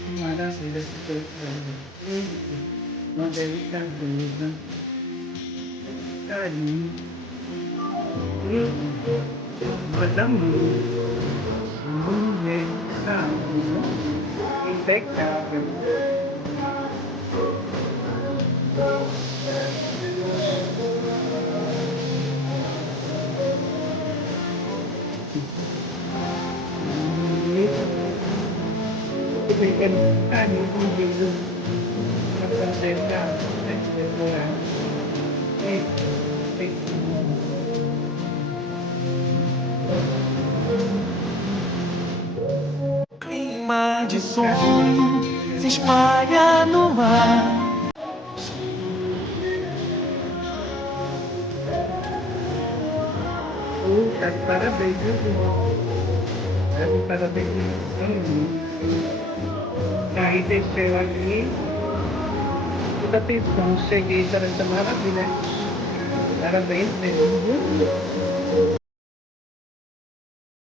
तुम्हारा सिर तो मगर का दूर करी बताऊं मुझे impecável. Berikan kami begitu mempersiapkan dan juga Clima de som se espalha no mar. parabéns, parabéns. Kahit ikaw lagi, tapi kung sige sa rin sa marami na, parabéns din.